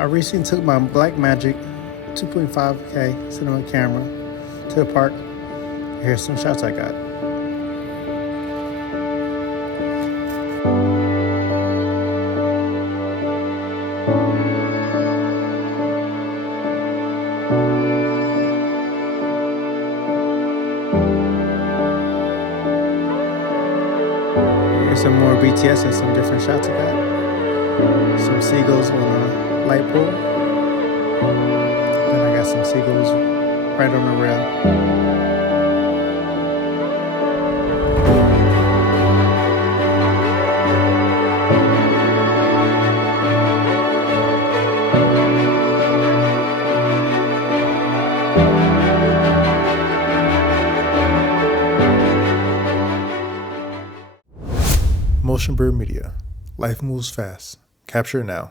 I recently took my Blackmagic 2.5k cinema camera to the park. Here's some shots I got. Here's some more BTS and some different shots I got. Some seagulls on a light pole. Then I got some seagulls right on the rail. Motion Bird Media. Life moves fast. Capture it now.